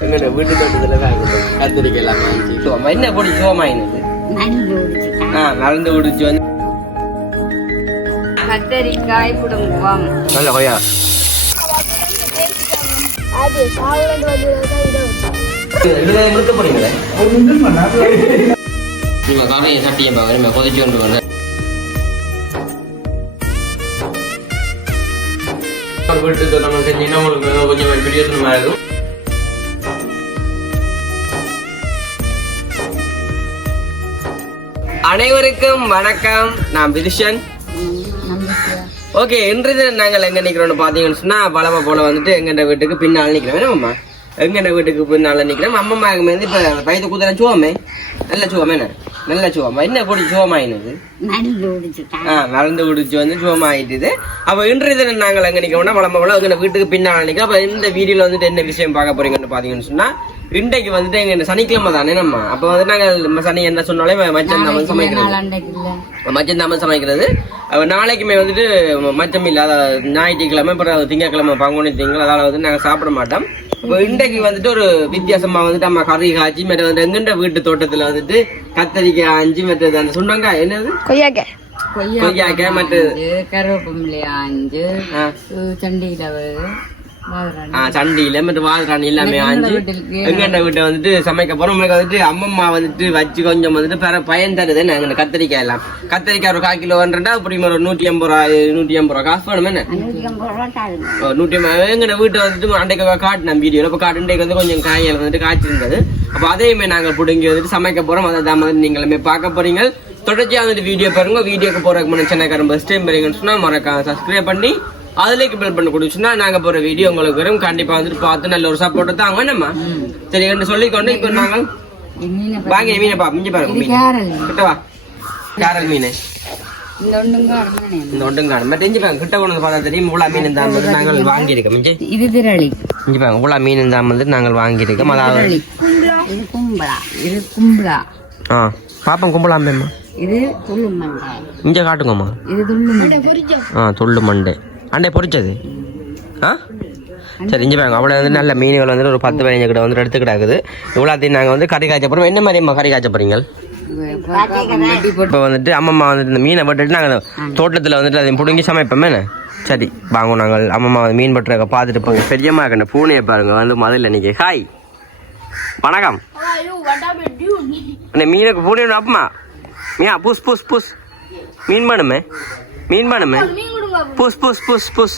எங்கட வீட்டு தோட்டத்துல வாங்கினது கத்திரிக்காய் எல்லாம் வாங்கி சோமா என்ன பொடி சோமாயினது ஆ மறந்து குடிச்சு வந்து கத்தரிக்காய் புடுங்குவோம் நல்ல கொய்யா இதுல நிறுத்த போறீங்களே நீங்க காரையை சட்டியை பாக்குறேன் கொதிச்சு கொண்டு வரேன் வீட்டு தோட்டம் செஞ்சீங்கன்னா உங்களுக்கு கொஞ்சம் பிரியோசனமா இருக்கும் அனைவருக்கும் வணக்கம். நான் விதுஷன். ஓகே இன்று நாங்கள் எங்க நிக்கிறோம்னு பாத்தீங்கன்னு சொன்னா பலம போல வந்துட்டு எங்கண்ட வீட்டுக்கு பின்னால் நிக்கிறோம் வேணாமா எங்கண்ட வீட்டுக்கு பின்னால நிக்கிறோம். அம்மா வந்து இப்ப வயது குதிரை சுவமே நல்ல சுவமே நல்ல சுவமா. என்ன பொடி சுவமாயினது ஆ மறந்து குடிச்சு வந்து சுவமாயிட்டுது அப்ப இன்றைய தினம் நாங்கள் எங்க நிக்கிறோம்னா பலம போல எங்க வீட்டுக்கு பின்னால் நிக்கிறோம். அப்ப இந்த வீடியோல வந்துட்டு என்ன விஷயம் பார்க்க போறீங்கன்னு பாத்தீங்கன்னு சொன்னா இன்றைக்கு வந்துட்டு எங்க சனிக்கிழமை தானே நம்ம? அப்ப வந்து நாங்கள் சனி என்ன சொன்னாலே மச்சம் நம்ம சமைக்கிறது. மச்சம் தாம சமைக்கிறது. நாளைக்குமே வந்துட்டு மச்சம் இல்ல அதாவது ஞாயிற்றுக்கிழமை அப்புறம் திங்கக்கிழமை பங்குனி திங்கள் அதால வந்து நாங்க சாப்பிட மாட்டோம். இன்றைக்கு வந்துட்டு ஒரு வித்தியாசமா வந்துட்டு நம்ம கறி காய்ச்சி மற்ற வந்து எங்கண்ட வீட்டு தோட்டத்துல வந்துட்டு கத்தரிக்காய் ஆஞ்சி மற்றது அந்த சுண்டங்காய் என்னது? கொய்யாக்காய் கொய்யாக்காய் மற்றது கருவேப்பமில்லை ஆஞ்சு ஆ, சண்டியில ஆ, சண்டியில மற்ற வாழறாணி எல்லாமே ஆஞ்சு. எங்கண்ட வீட்டை வந்துட்டு சமைக்க போறோம். உங்களுக்கு வந்துட்டு அம்மம்மா வந்துட்டு வச்சு கொஞ்சம் வந்துட்டு பிற பயன் தருது. நாங்க இந்த கத்தரிக்காய் எல்லாம். கத்தரிக்காய் ஒரு கால் கிலோ வந்துட்டா அப்படி ஒரு நூத்தி ஐம்பது ரூபா நூத்தி ஐம்பது ரூபா காசு வேணும். என்ன? நூத்தி ஐம்பது எங்கட வீட்டை வந்துட்டு அன்றைக்கு காட்டினேன் வீடியோல இப்போ காட்டு இன்றைக்கு வந்து கொஞ்சம் காய்கள் வந்துட்டு காய்ச்சிருந்தது. அப்போ அதையுமே நாங்கள் பிடுங்கி வந்துட்டு சமைக்க போறோம். அதை தான் வந்து நீங்களுமே பார்க்க போறீங்க. தொடர்ச்சியா வந்துட்டு வீடியோ பாருங்க. வீடியோக்கு போறதுக்கு முன்னாடி சென்னைக்காரன் ஃபர்ஸ்ட் டைம் பாருங்கன்னு சொன்னா மறக்காம சப்ஸ்கிரைப் பண்ணி அதுலேக்கு பில் பண்ணி கொடுச்சுன்னா நாங்க போற வீடியோ உங்களுக்கு வரும். கண்டிப்பா வந்துட்டு பார்த்து நல்ல ஒரு சப்போர்ட் தாங்க நம்ம. சரி என்று சொல்லிக்கொண்டு இப்போ நாங்கள் வாங்கி மீனை பா மிஞ்சி பாருங்க கிட்ட வா. கேரல் மீன். இந்த காணும் மற்ற இஞ்சி பாருங்க கிட்ட கொண்டு பார்த்தா தெரியும். இவ்வளோ மீன் தான் வந்து நாங்கள் வாங்கியிருக்கோம். மிஞ்சி இது திரளி இஞ்சி பாருங்க மீன் தான் வந்து நாங்கள் வாங்கியிருக்கோம். அதாவது இது கும்பலா. இது கும்பலா. ஆ பாப்போம் இது துள்ளு மண்டை இங்கே காட்டுங்கம்மா. இது துள்ளு மண்டை ஆ துள்ளு மண்டை அண்டை பொறிச்சது ஆ? சரி இஞ்சி பாருங்க. அவ்வளோ வந்து நல்ல மீன்கள் வந்து ஒரு பத்து பதினஞ்சு கிட்ட வந்து எடுத்து கிடக்குது இவ்வளோத்தையும் நாங்கள் வந்து கறி காய்ச்ச போகிறோம் என்ன மாதிரி அம்மா கறி காய்ச்ச போகிறீங்க இப்போ வந்துட்டு அம்மம்மா வந்துட்டு இந்த மீனை போட்டுட்டு நாங்கள் தோட்டத்தில் வந்துட்டு அதை பிடுங்கி சமைப்போமே. சரி வாங்க நாங்கள். அம்மம்மா வந்து மீன் பட்டுறக்க பார்த்துட்டு போங்க. பெரியம்மா கண்ட பூனையை பாருங்க. வந்து முதல்ல இன்னைக்கு ஹாய் வணக்கம். இந்த மீனுக்கு பூனை அப்பமா? மீன் புஸ் புஸ் புஸ். மீன் பண்ணுமே மீன் பண்ணுமே புஸ் புஸ் புஸ் புஸ்.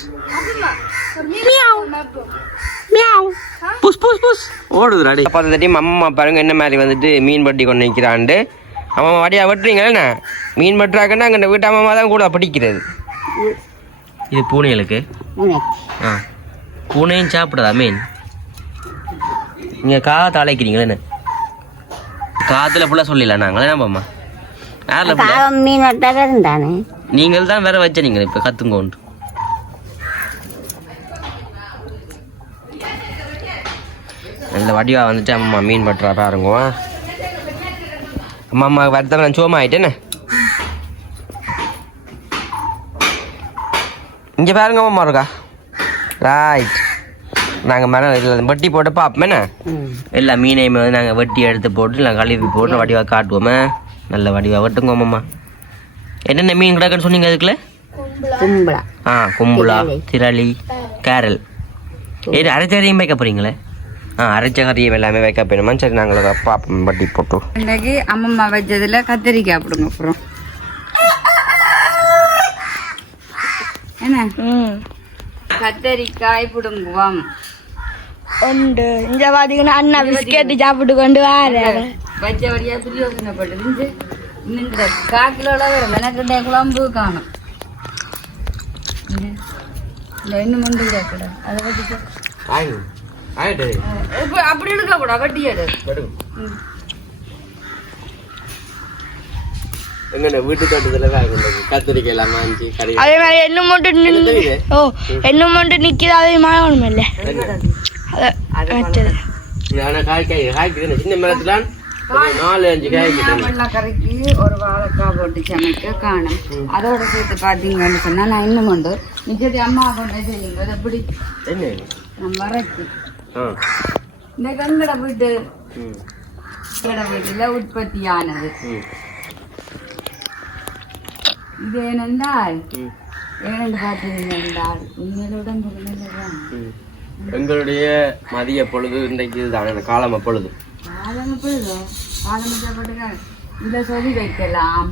புஸ் புஸ் புஸ். ஓடுது அடி அப்போ அந்த டைம் அம்மா பாருங்க என்ன மாதிரி வந்துட்டு மீன் பட்டி கொண்டு நிற்கிறான்ட்டு அம்மா வடியா வெட்டுறீங்களா என்ன? மீன் பட்டுறாங்கன்னா அங்கே வீட்டு அம்மா தான் கூட பிடிக்கிறது. இது பூனைகளுக்கு. ஆ. பூனையும் சாப்பிடுதா மீன்? நீங்கள் கா தாளைக்கிறீங்களா என்ன? காத்துல ஃபுல்லாக சொல்லிடலாம் நாங்களே நம்பம்மா யாரில் மீன் வட்டாக இருந்தானே? நீங்கள் தான் வேற வச்ச நீங்கள் இப்போ கத்துங்கோண்டு நல்ல வடிவா வந்துட்டு அம்மா மீன் பட்டுறா பாருங்க. அம்மா அம்மா வரத்த நான் சோமா ஆயிட்டேனே. இங்கே பாருங்க அம்மா இருக்கா? ரைட் நாங்கள் மரம் இதில் வெட்டி போட்டு பார்ப்போமேண்ணே எல்லா மீனையுமே வந்து நாங்கள் வெட்டி எடுத்து போட்டு நான் கழுவி போட்டு வடிவாக காட்டுவோமே. நல்ல வடிவாக வெட்டுங்க அம்மா என்னென்ன மீன் கிடக்குன்னு சொன்னீங்க அதுக்குள்ள? கும்பலா. ஆ கும்புலா திரளி. கேரல். ஏது அரைச்சகரியும் வைக்க போறீங்களே? ஆ அரைச்சகரியும் எல்லாமே வைக்க போயிடுமா? சரி நாங்கள் அதை பார்ப்போம். வட்டி போட்டு. இன்னைக்கு அம்மம்மா வச்சதுல கத்திரிக்காய் போடுங்க அப்புறம். என்ன? கத்தரிக்காய் புடுங்குவோம். உண்டு. இங்க பாத்தீங்கன்னா அண்ணா பிஸ்கெட் சாப்பிட்டு கொண்டு வார. வச்ச வழியா துரியோசனைப்பட்டது இன்னும் இந்த கால் கிலோல வேற மெனக்கட்டை குழம்பு காணும். இந்த இன்னும் மண்டு கூட அதை வட்டி ஆயிட்டு இப்போ அப்படி எடுக்க கூட வட்டி எடு. எங்க வீட்டு தோட்டத்தில் வாங்கினது கத்திரிக்காய் எல்லாம் வாங்கி கறி. அதே மாதிரி என்ன மட்டும் நின்று தெரியுது? ஓ என்ன மட்டும் நிக்குது அதே மாதிரி ஒண்ணும் இல்ல அது வச்சது ஆனால் காய்க்காய் காய்க்குது சின்ன மரத்துலான் நாலு அஞ்சு காய்க்கு வெள்ளை கறிக்கு ஒரு வாழைக்காய் போட்டு சமைக்க காணும். அதோட சேர்த்து பார்த்தீங்கன்னு சொன்னா நான் இன்னும் உண்டு. நிச்சயத்தை அம்மா கொண்டு செய்யுங்க? எப்படி நம்ம ஆ. இந்த கங்கட வீட்டு. கங்கட வீட்டுல உற்பத்தியானது. இது ஏனென்றால் ஏனென்று பார்த்தீங்க என்றால் உண்மையிலுடன். எங்களுடைய மதிய பொழுது இன்றைக்கு காலம் பொழுது காலம் எப்பொழுதோ எப்படிங்க இதை சொல்லி வைக்கலாம்.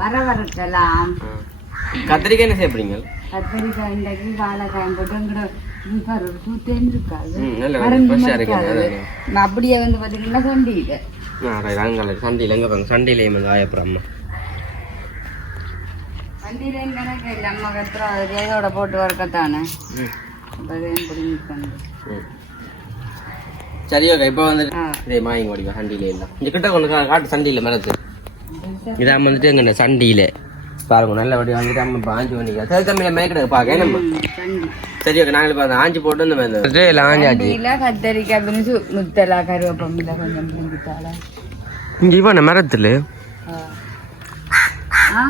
வர வரக்கலாம். கத்திரிக்காய் என்ன செய்யப்படுறீங்க கத்திரிக்காய் இன்றைக்கு வாழைக்காய் போட்டு எங்கட பாரு ஒரு சூத்தேன்னு இருக்காது ம் நல்ல மருந்து ஃப்ரெஷ்ஷாக இருக்கு இருக்காது. நான் அப்படியே வந்து பார்த்தீங்கன்னா சண்டியில். சண்டையில் எங்கே பாருங்க? சண்டையிலேயே வந்து ஆயப்புறம் அம்மா. வண்டியில கணக்கு இல்லை அம்மா கத்துறோம் அது ஏதோட போட்டு வரக்கத்தானே அப்போ. சரி ஓகே இப்போ வந்து ஆ. இதே மாயங்க ஓடிவா சண்டியில இல்லை. இந்த கிட்ட கொண்டு காட்டு சண்டியில் மரத்து இதான் வந்துட்டு எங்க சண்டியில். பாருங்க நல்ல வடி வந்துட்டு அம்மா இப்போ ஆஞ்சு பண்ணிக்கலாம் சரி தம்பியில் மேய்க்கிட பார்க்க நம்ம சரி ஓகே நாங்கள் இப்போ அந்த ஆஞ்சு போட்டு இந்த மாதிரி இல்லை கத்தரிக்காய் முத்தலா கருவேப்பம்பில கொஞ்சம் இங்கே இப்போ மரத்தில். ஆ.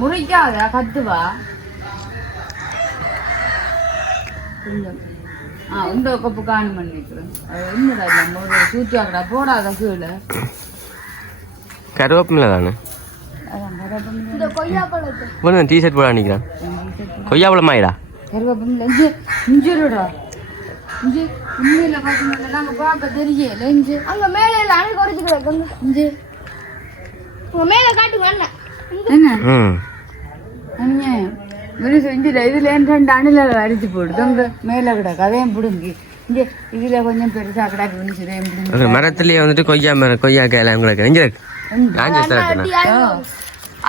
முறிக்காத கத்துவா. கொஞ்சம். ஆ இந்த கப்பு காணும் பண்ணிக்கிறேன். அது என்னடா இல்லை ஒரு சூத்தியாக்கடா போடாத கீழே. கருவேப்பிலை தானே? ஒன்று டிஷர்ட் போட நினைக்கிறேன் கொய்யாப்பழம் ஆயிடா கருவேப்பம்பில இஞ்சி இஞ்சிருடா இஞ்சி உண்மையில பார்த்தீங்கன்னா நாங்க பார்க்க தெரியல இஞ்சி அங்க மேல இல்ல அங்க குறைச்சு கிடக்கு இஞ்சி. உங்க மேல காட்டுங்க அண்ணன் என்ன? இவனு செஞ்சிட இதுல ரெண்டு அணில அரிசி போடுது அங்க மேல கூட கதையும் பிடுங்கி இங்க இதுல கொஞ்சம் பெருசா கிடக்கு இவனு மரத்துலயே வந்துட்டு கொய்யா மரம் கொய்யா காயில உங்களுக்கு எங்க இருக்கு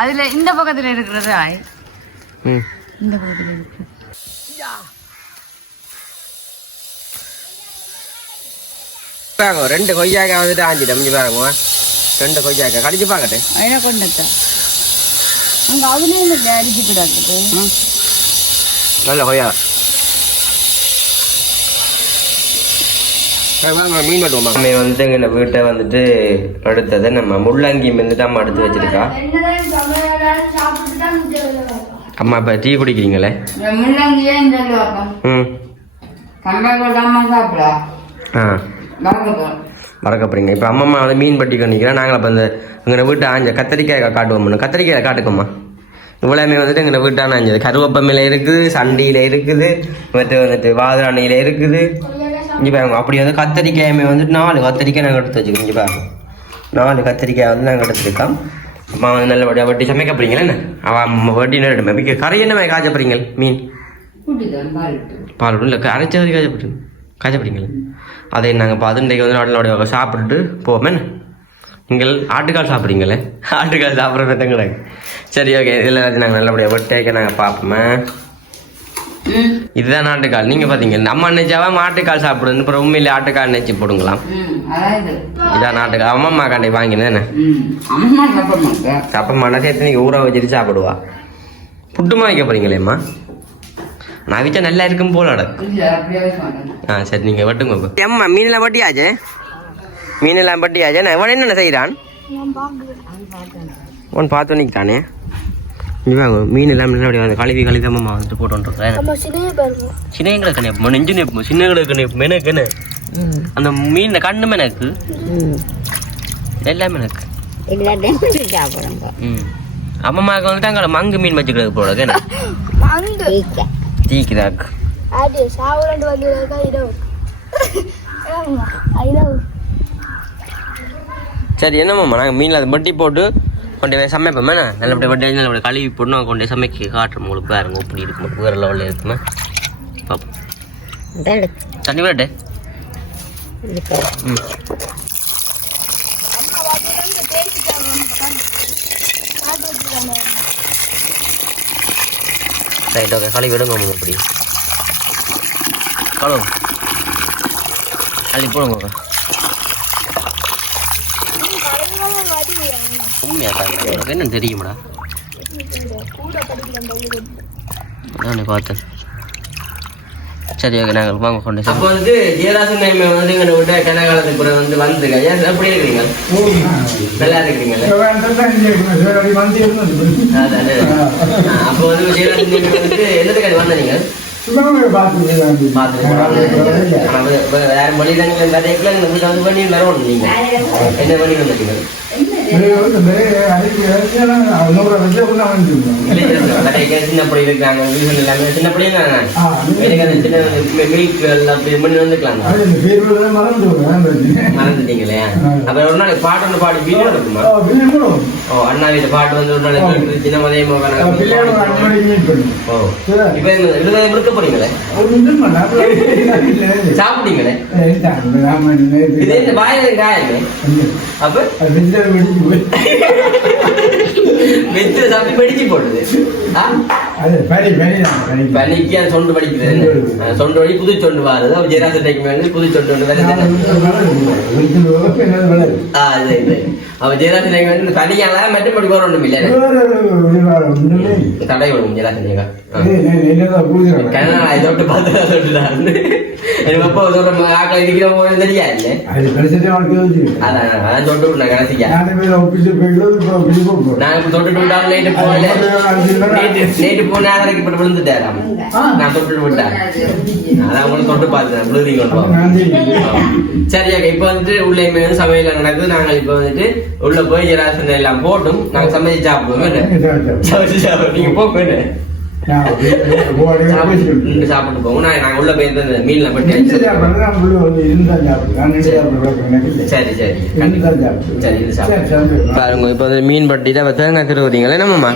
அதுல இந்த பக்கத்துல இருக்கிறது ஆய் இந்த பக்கத்துல இருக்கு ரெண்டு கொய்யாக்காய் வந்துட்டு ஆஞ்சிட்டேன் முடிஞ்சு பாருங்க ரெண்டு கொய்யாக்காய் கடிச்சு பார்க்கட்டேன் கொண்டு ಹಂಗೆ ಅದನ್ನೇ ಇಲ್ಲ ಗ್ಯಾರೇಜ್ ಗಿಡ ಆಗ್ತದೆ ಅಲ್ಲ ಹೊಯ್ಯ வந்து எங்களை வீட்டை வந்துட்டு எடுத்தது நம்ம முள்ளங்கி வந்து அடுத்து எடுத்து வச்சிருக்கா. அம்மா இப்போ டீ குடிக்கிறீங்களே? முள்ளங்கியே ம். ஆ. மறக்கப்படுறீங்க இப்போ அம்மம்மா வந்து மீன் பட்டி நிற்கிறேன் நாங்கள் அப்போ இந்த எங்கள் வீட்டை ஆஞ்ச கத்திரிக்காய் காட்டுவோம் கத்திரிக்காய் காட்டுக்கோம்மா. இவ்வளவுமே வந்துட்டு எங்கள் வீட்டான ஆஞ்சது. கருவேப்பமையில இருக்குது சண்டியில் இருக்குது மற்ற வந்துட்டு வாதிராணியில் இருக்குது. இங்கே பாருங்க அப்படி வந்து கத்திரிக்காயுமே வந்துட்டு நாலு கத்திரிக்காய் நாங்கள் எடுத்து வச்சுக்கோங்க இங்கே பாருங்க. நாலு கத்திரிக்காய் வந்து நாங்கள் எடுத்துருக்கோம். அம்மா வந்து நல்லபடியாக வட்டி சமைக்க போறீங்களா என்ன? அவன் வட்டி நேரிட்டு கறி என்ன காய்ச்ச மீன். பால் இல்லை அரைச்சது காய்ச்சப்பட்டு காய்ச்சப்படுங்களே அதை நாங்கள் இன்றைக்கு வந்து நாட்டினோட சாப்பிட்டுட்டு போவோமே. நீங்கள் ஆட்டுக்கால் சாப்பிட்றீங்களே? ஆட்டுக்கால் சாப்பிட்ற வெட்டங்களே சரி ஓகே இதில் நாங்கள் நல்லபடியாக வெட்டேக்க நாங்கள் பார்ப்போமே. இதுதான் ஆட்டுக்கால். நீங்கள் பார்த்தீங்க நம்ம நினைச்சாவா மாட்டுக்கால் சாப்பிடுன்னு அப்புறம் உண்மையிலே ஆட்டுக்கால் நினைச்சு போடுங்களாம். இதான் நாட்டுக்கால் அம்மா காண்டி வாங்கினேன் அம்மா சாப்பிட மாட்டா. சேர்த்து நீங்கள் ஊற வச்சுட்டு சாப்பிடுவா? புட்டுமா வைக்க போறீங்களேம்மா? நான் வச்சா நல்லா இருக்கும் போல இல்ல அப்படியே மாட்டேன் ஆ சரி நீங்கள் வெட்டுங்க அம்மா மீனெல்லாம் பட்டியாச்சே மீனெல்லாம் பட்டியாச்சே நான் இவன் என்னென்ன செய்கிறான் உன் பார்த்து நிற்கிறானே இவாங்க மீன் எல்லாம் வந்து கழுவி கழுவி அம்மா வந்துட்டு போட்டு சின்ன கிடக்கு நெப்பு நெஞ்சு நெப்பு சின்ன கிடக்கு நெப்பு மெனக்குன்னு அந்த மீன் கண்ணு மெனக்கு எல்லாமே எனக்கு. அம்மாவுக்கு வந்துட்டு அங்கே மங்கு மீன் வச்சுக்கிறது போல தீக்குதாக்கு அது சாவலண்டு வந்து இரவு. இரவு. சரி என்னம்மா நாங்கள் மீனில் அதை வட்டி போட்டு கொண்டு போய் சமைப்போமே நல்லபடியாக வட்டி நல்லபடியாக கழுவி போட்டு நாங்கள் கொண்டு போய் சமைக்க காட்டுறோம். உங்களுக்கு பாருங்க எப்படி இருக்கும் வேறு லெவலில் இருக்குமே? பார்ப்போம் தண்ணி விடட்டே ம். ரைட் ஓகே கழுவி விடுங்க அம்மா இப்படி கழுவு கழுவி போடுங்க உண்மையா உனக்கு என்ன தெரியுமாடா? நானே பார்த்தேன். சரி ஓகே நாங்கள் வாங்க கொண்டு அப்போ வந்து ஜெயராசன் டைம் வந்து எங்களை விட கனகாலத்துக்கு பிறகு வந்து வந்துருங்க ஏன் எப்படி இருக்கிறீங்க? நல்லா இருக்கிறீங்களா? அதானே? அப்போ வந்து ஜெயராசன் டைம் வந்த நீங்க பார்த்துட்டு போறாங்க. ஆனா வே- வே- வேற நீங்க இந்த டேக்ல இந்த வீட்டை வந்து பண்ணி வரணும் நீங்க? என்ன பண்ணி வந்துட்டீங்க? மறந்துட்டீங்களே? அப்ப ஒரு நாளைக்கு பாட்டு ஒன்று பாடி வீடியோ இருக்குமா ஓ அண்ணா வீட்டு பாட்டு வந்து ஒரு நாளைக்கு சின்ன மதியமா ஓ இப்ப விடுதலை முடிக்க போறீங்களே? சாப்பிட்டீங்களே? இது? வாயில காயமே அப்ப? வெத்து தப்பி வெடிச்சு போடுது ஆ? பனிக்கு சொண்டு? ஆ, சொண்டு வடி புது சொண்டு வாருது அவன் டைக்கு வந்து புது சொண்டு ஒன்று வருது ஆ அது இது அவன் டைக்கு வந்து தனியால மெட்டபடி போற ஒன்றும் இல்லை. தடை விடும் ஜெராச டைக்கா. கனடா இதை விட்டு பார்த்து விட்டுதான் எனக்கு அப்போ சொல்ற ஆக்கள் இருக்கிற போது தெரியாது அதான் அதான் தொட்டு விட்டேன் கடைசிக்கா. நான் இப்ப தொட்டுட்டு விட்டாலும் நைட்டு போகல. நேற்று போன ஆதரைக்கு போட்டு விழுந்துட்டாராம் நான் தொட்டுட்டு விட்டேன். அதான் உங்களுக்கு தொட்டு பார்த்தேன் போவோம் சரி அக்கா இப்போ வந்துட்டு உள்ள சமையல் நடக்குது. நாங்கள் இப்போ வந்துட்டு உள்ள போய் ஜெராசன் எல்லாம் போட்டும். நாங்கள் சமைச்சு சாப்பிடுவோம் என்ன? சமைச்சு சாப்பிடுவோம். நீங்க வேணும் சாப்பிட்டு போவோம் நான் நாங்கள் உள்ள போய் இந்த மீன்ல பட்டு சரி. சரி சரி. பாருங்க இப்போ வந்து மீன் பட்டி தான் தேங்காய் திருவுறீங்களே நம்மம்மா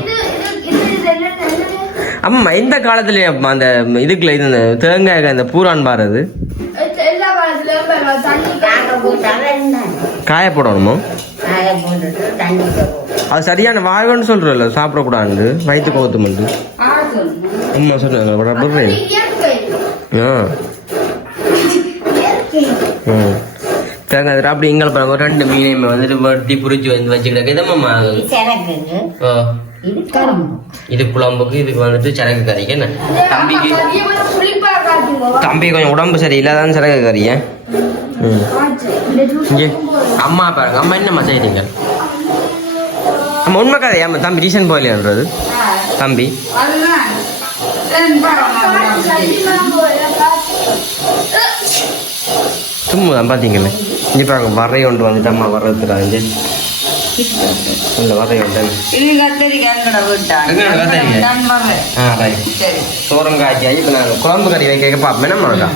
அம்மா எந்த காலத்துல அந்த இதுக்குள்ள இது அந்த தேங்காய் அந்த பூரான் காலத்துலயும் தண்ணி காய போடணுமோ? அது சரியான வாழ்வுன்னு சொல்றல சாப்பிடக்கூடாது வயிற்று சொன்னாங்க ரப்பர் இயற்கை. ஆ. ம் தேங்காய் அப்படி எங்களை பாருங்க ரெண்டு மீனையுமே வந்துட்டு வட்டி புரிச்சு வந்து வச்சுக்கிட்டாக்க இதம்மா ஓ. இது குழம்புக்கு இதுக்கு வந்துட்டு சரக்கு கறிக்கு என்ன? தம்பிக்கு தம்பி கொஞ்சம் உடம்பு சரியில்லாதான் சரக்கு கறிய அம்மா பாருங்க. அம்மா என்னம்மா செய்றீங்க? அம்மா உண்மை கதை அம்மா தம்பி ரீசன் போயிலன்றது தம்பி. சும்மா தான் பார்த்தீங்களே இங்கே பாருங்க வரை ஒன்று வந்துட்டு அம்மா வர்றதுக்கு இல்லை ஒன்று சோரம் காய்ச்சி இப்போ நாங்கள் குழம்பு கறி வைக்க பார்ப்போம். நம்ம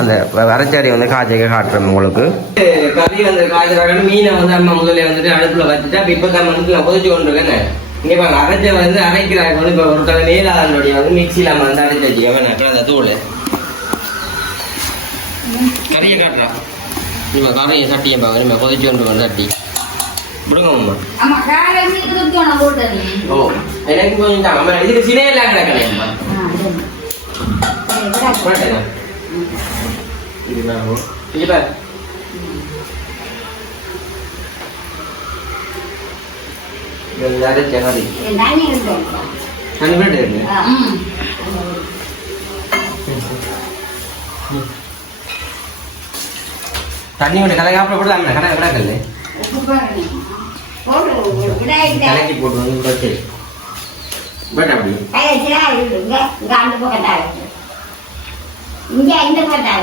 அந்த அரைச்சரி வந்து காய்ச்சிக்க காட்டுறோம் உங்களுக்கு. கறி வந்து காய்ச்சறாங்க மீனை வந்து அம்மா முதல்ல வந்துட்டு அடுப்பில் வச்சுட்டு இப்போ தான் வந்து நான் கொதிச்சு கொண்டு இருக்கேன் இங்கே பாருங்க அரைச்ச வந்து அரைக்கிறாங்க. வந்து இப்போ ஒரு மேலாளுடைய வந்து மிக்சியில் நம்ம வந்து அரைச்சி வச்சுக்கோங்க. நான் அந்த தூள். கறியை இப்போ கறியை சட்டியை பாருங்க நம்ம கொதிச்சு கொண்டு வந்து சட்டி போட்டது ஓ எனக்கு கொஞ்சம் தான். அம்மா இதுக்கு இது நான் பாரு. இது கறி தண்ணி தண்ணி விட்டு கலக்காப்புல கூட தான் கடை கிடக்கல கலக்கி போட்டு வந்து பிரச்சனை பட் அப்படி இங்க இந்த போட்டா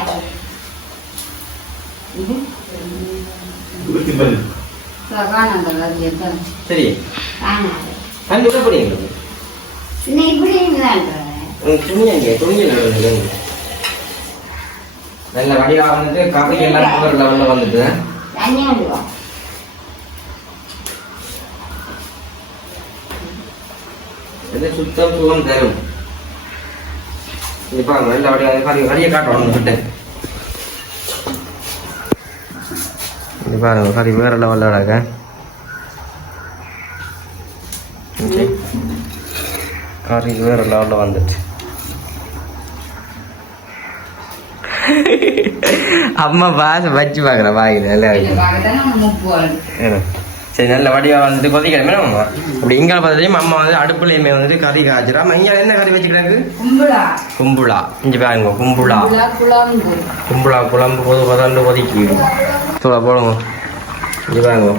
சரி. காணாது தண்ணி விட போறீங்க இன்னைக்கு இப்படி தான் துணியங்க துணியங்க நல்ல வடிவா வந்துட்டு கறி எல்லாம் ஒரு லெவலில் வந்துட்டு. இது சுத்தம் சுகம் தரும். பாருங்க நல்ல வடிவா கறி கறியை காட்டுவாங்க கிட்ட. இது பாருங்க கறி வேற லெவலில் அழக கறி வேற லெவலில் வந்துட்டு. அம்மா பாச வச்சு பார்க்குற வாயில் நல்லா இருக்கு. சரி நல்ல வடிவா வந்துட்டு கொதிக்கிறமே அம்மா அப்படி இங்கே பார்த்துட்டு அம்மா வந்து அடுப்புலையுமே வந்துட்டு கறி காய்ச்சிரா இங்கே என்ன கறி வச்சுக்கிறாங்க கும்பலா. கும்புளா இங்கே பாருங்க கும்புளா கும்புளா குழம்பு. கொது கொதாண்டு கொதிக்கி தூள போடுங்க. இங்கே பாருங்க.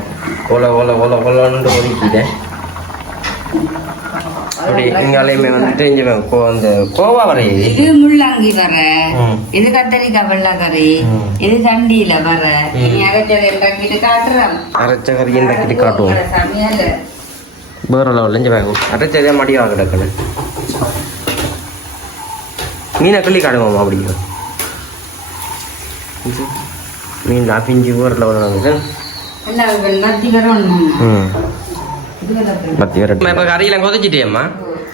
கொல கொல கொல கொலன்னு கொதிக்கிட்டேன் அப்படி இங்காலையுமே வந்துட்டு இங்கே கோ அந்த கோவா வரையுது இது முள்ளங்கி வர. இது கத்தரிக்காய் வெள்ளக்கறி. இது தண்டியில வர. நீ அரைச்சதை இறக்கிட்டு காட்டுறோம். அரைச்ச கறி இந்த காட்டுவோம். வேற லெவலில் இங்கே வாங்கும் அரைச்சதே மடியாக கிடக்குது. மீனை கிள்ளி காடுவோம் அப்படி மீன் அப்பிஞ்சு வேற லெவலில் என்ன நத்தி வரணும் ம். பத்தி வர இப்போ கறியெல்லாம் கொதிச்சிட்டியம்மா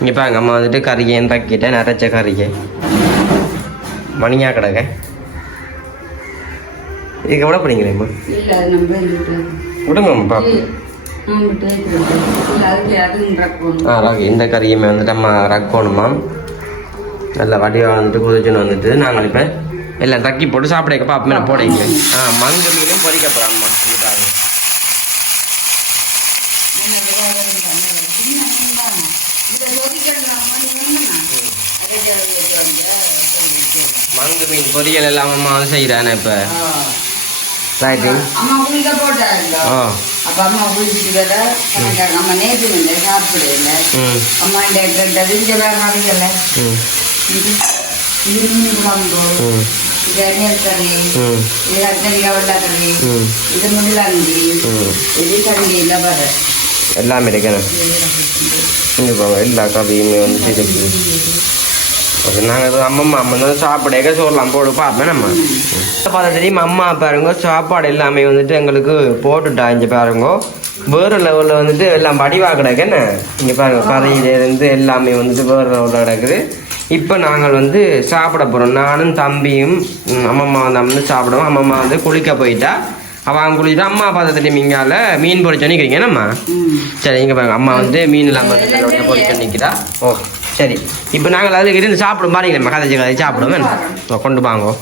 இங்கே பாருங்க அம்மா வந்துட்டு கறியை தக்கிட்டேன் அரைச்ச கறியை. மணியாக கிடக்க. இதுக்கு எவ்வளோ பண்ணிங்களேம்மா இல்ல அது நம்ம இருந்துட்டு விடுங்க பாப்பா நான் விட்டு வைக்கிறேன். இல்ல அதுக்கு அதுவும் ரக்கணும் ஆ ராகி இந்த கறியுமே வந்துட்டு நம்ம ரக்கணுமா நல்ல வடிவாக வந்துட்டு குதிச்சுன்னு வந்துட்டு நாங்கள் இப்போ எல்லாம் தக்கி போட்டு சாப்பிட பாப்பா போடைங்க ஆ மங்கு மீனும் பொரிக்க போகிறாங்கம்மா இதுக்காக மங்கு மீன் பொரியல் எல்லாம் அம்மா வந்து செய்கிறானே இப்போ. ரைட்டு அம்மா குளிக்க போட்டாங்க அப்ப அம்மா குளிச்சுட்டு வர அம்மா நேற்று வந்து சாப்பிடல ம். அம்மா இந்த விஞ்ச வேற நாளைக்கல்ல ம். இது இது மீன் குழம்பு இது கறி ம். இது கத்தரிக்காய் இது முள்ளங்கி இது வர எல்லாமே இருக்கணும் இங்கே எல்லா கதையுமே வந்து இருக்குது ஓகே நாங்கள் அம்மம்மா அம்மா வந்து சாப்பிடக்க சோறலாம் போடு பார்ப்பேன் நம்ம பார்த்தா தெரியுமா அம்மா பாருங்க சாப்பாடு எல்லாமே வந்துட்டு எங்களுக்கு போட்டுட்டா இங்கே பாருங்க வேறு லெவலில் வந்துட்டு எல்லாம் வடிவாக கிடக்குன்னு இங்கே பாருங்க கதையிலேருந்து எல்லாமே வந்துட்டு வேறு லெவலில் கிடக்குது இப்போ நாங்கள் வந்து சாப்பிட போகிறோம் நானும் தம்பியும் அம்மம்மா வந்து அம்மன் சாப்பிடுவோம் அம்மம்மா வந்து குளிக்க போயிட்டா அவன் குளிச்சுட்டு அம்மா பார்த்த தெரியும் இங்கால மீன் பொறிச்சு நிற்கிறீங்க என்னம்மா? சரி இங்க பாருங்க. அம்மா வந்து மீன் இல்லாம நல்லபடியா பொறிச்சு நிற்கிறா ஓ சரி. இப்போ நாங்கள் அதுக்கு இருந்து சாப்பிடும் பாருங்க கதைச்சு கதை சாப்பிடுவோம் கொண்டு வாங்கோ.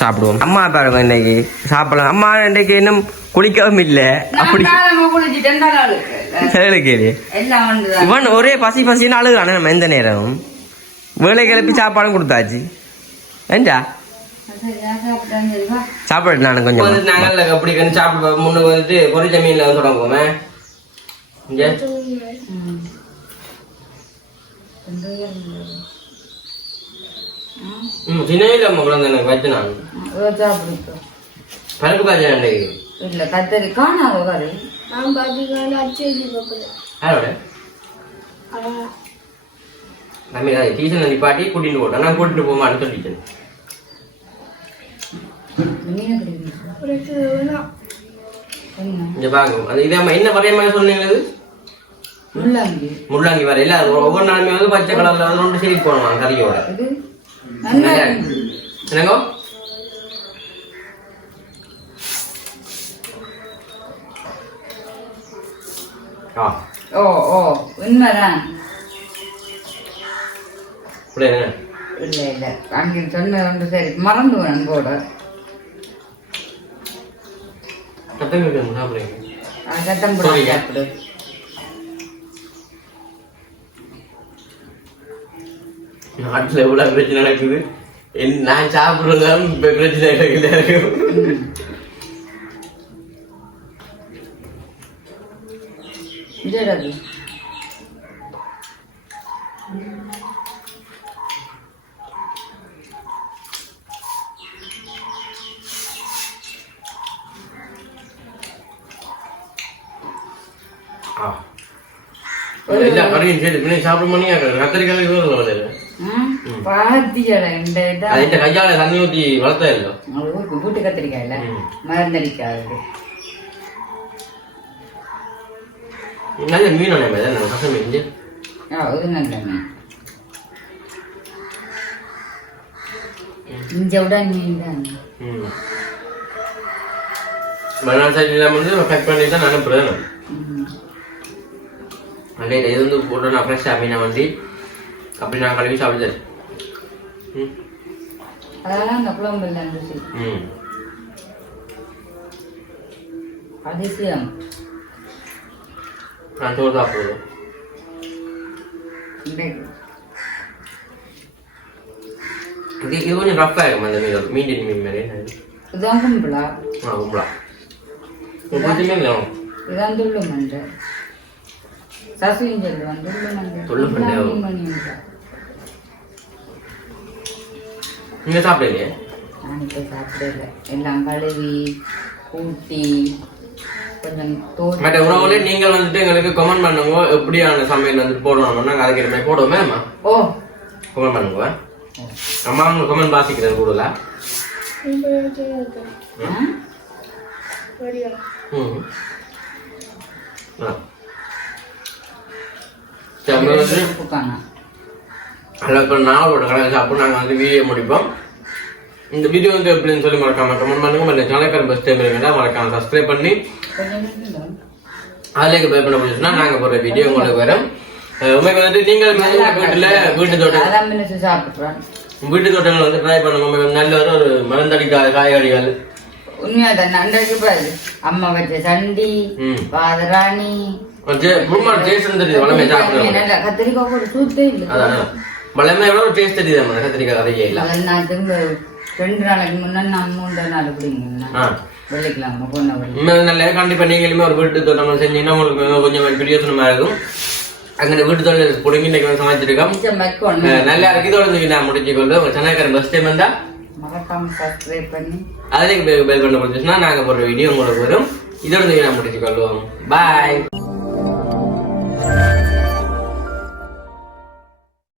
சாப்பிடுவோம். அம்மா பாருங்க இன்னைக்கு சாப்பிடலாம். அம்மா இன்னைக்கு இன்னும் குளிக்கவும் இல்லை. அப்படி. வந்து இவன் ஒரே பசி பசின்னு அழுகுறானே. நம்ம எந்த நேரம்? வேலை கிளப்பி சாப்பாடும் கொடுத்தாச்சு. ஏண்டா? சாப்பிடு நான் கொஞ்சம் நாங்கள் அப்படி சாப்பிடு முன்னுக்கு வந்துட்டு பொரிச்ச மீன்ல வந்து தொடங்குவோமே. இங்கே. ம் சின்ன வீட்டில் அம்மா குழந்தை எனக்கு வச்சு நான் சாப்பிடுப்போம் பறக்கு பாஜா அன்றைக்கு இல்ல கத்தரி காணாத கறி நான் பார்த்தீங்கன்னா அச்சு வச்சு பார்க்குறேன் யாரோட நம்ம அதை டீசன் நிப்பாட்டி கூட்டிட்டு போட்டோம் நான் கூட்டிட்டு போமான்னு சொல்லிட்டேன் மீன் பிடிக்கும் பிரச்சனை வேணாம் என்ன இங்க பாருங்க. அது இதே என்ன வரைய மாதிரி சொன்னீங்க அது முள்ளங்கி. முள்ளாங்கி வர இல்ல ஒவ்வொரு நாளுமே வந்து பச்சை கலர்ல வந்து ஒன்று சரி போடுவாங்க கறியோட. என்னங்கோ? ஓ ஓ உண்மைதான். இல்ல இல்ல. சொன்னது வந்து சரி. மறந்துவேன் அங்கோட கத்தங்க சாப்பிடுங்க கத்தம் சரிங்க. சாப்பிடு நாட்டுல எவ்வளவு பிரச்சனை நடக்குது என் நான் சாப்பிடுறதுதான் இப்ப பிரச்சனை நடக்குது விஜயராஜ் ஆ. எல்லா கறியும் சரி பின்ன சாப்பிட மணியா கத்திரிக்காய் வளர்த்தா இல்ல. ம். மருந்தடிக்காது நல்ல மீன் ஒண்ணே மேல நம்ம கசம் இஞ்சி ஆ அது நல்ல மீன். இங்க விட மீன் தான். ம். மறுநாள் சைடு இல்லாம வந்து பேக் பண்ணி தான் நான் அனுப்புறேன் அண்டே இது வந்து நான் ஃப்ரெஷ்ஷாக மீனை வண்டி அப்படி நான் கழுவி சாப்பிடுறேன் ம். அதெல்லாம் அந்த குழம்பு இல்லை ம். அதிசயம். நான் சோறு சாப்பிடுவேன் இது இது கொஞ்சம் ரஃப்பாக இருக்கும் அந்த மீன் மீன் மீன் மாதிரி. இதான் கும்பலா ஆ உங்களா கொஞ்சமே இல்லை இதான் மண்டை சசுவின் சொல்லுவான் துள்ளு மண்டை துள்ளு மண்டை, ஓ. மணி என்றார். நீங்க சாப்பிடலையே? நான் இப்போ சாப்பிடல. எல்லாம் கழுவி கூட்டி கொஞ்சம் மற்ற உணவுல நீங்கள் வந்துட்டு எங்களுக்கு கமெண்ட் பண்ணுங்க. எப்படியான சமையல் வந்துட்டு போடணும் நாங்கள் அதுக்கு மாதிரி போடுவோமே அம்மா? ஓ. கமெண்ட் பண்ணுங்க. அம்மா அவங்க கமெண்ட் வாசிக்கிறேன் கூடுதலா ஆ? ம். ஆ. சரி, அப்புறம் வந்து உப்பு காணோம். அதில் இப்போ நாளோட கலந்து சாப்பிட்டு நாங்கள் வந்து வீடியோ முடிப்போம். இந்த வீடியோ வந்து எப்படின்னு சொல்லி மறக்காம கமெண்ட் பண்ணுங்க. மற்ற சேனல் பஸ் டைம் இருந்தால் மறக்காம சப்ஸ்கிரைப் பண்ணி. அதுலேயே பே பண்ண முடிச்சுன்னா நாங்கள் போடுற வீடியோ உங்களுக்கு வரும். உங்களுக்கு வந்துட்டு நீங்கள் வீட்டில் வீட்டு தோட்டம் வீட்டு தோட்டங்கள் வந்து ட்ரை பண்ணுங்க. நல்ல ஒரு மருந்தடிக்காத காய்கறிகள். உண்மையா தான் பாரு. அம்மா வச்ச சண்டி பாதராணி டேஸ்ட் தெரியுது. வளமே கத்திரிக்காய் ஒரு சூத்தே இல்லை. அதான் வளமே எவ்வளோ ஒரு டேஸ்ட் தெரியுது நம்ம கத்திரிக்காய் கதையே இல்லை. முதல் நான் திரும்ப ரெண்டு நாளைக்கு முன்னே நான் மூன்று நாள் பிடிங்க ஆ. வெள்ளிக்கிழமை பொண்ணை வெள்ளி. உண்மையிலே நல்ல கண்டிப்பா நீங்களுமே ஒரு வீட்டு தோட்டம் செஞ்சீங்கன்னா உங்களுக்கு கொஞ்சம் பிரியோசனமா இருக்கும். அங்கே வீட்டு தோட்டம் பிடிங்கி இன்னைக்கு சமைச்சிருக்கோம். நல்லா இருக்கு. இதோட நான் முடிச்சுக்கொண்டு உங்க சென்னைக்காரன் பஸ் டைம் வந்தா மறக்காம சப்ஸ்கிரைப் பண்ணி. அதுலேயே பெல் பண்ண முடிஞ்சுச்சுன்னா நாங்கள் போடுற வீடியோ உங்களுக்கு வரும். இதோட நான் முடிச்சுக்கொள்வோம் பாய்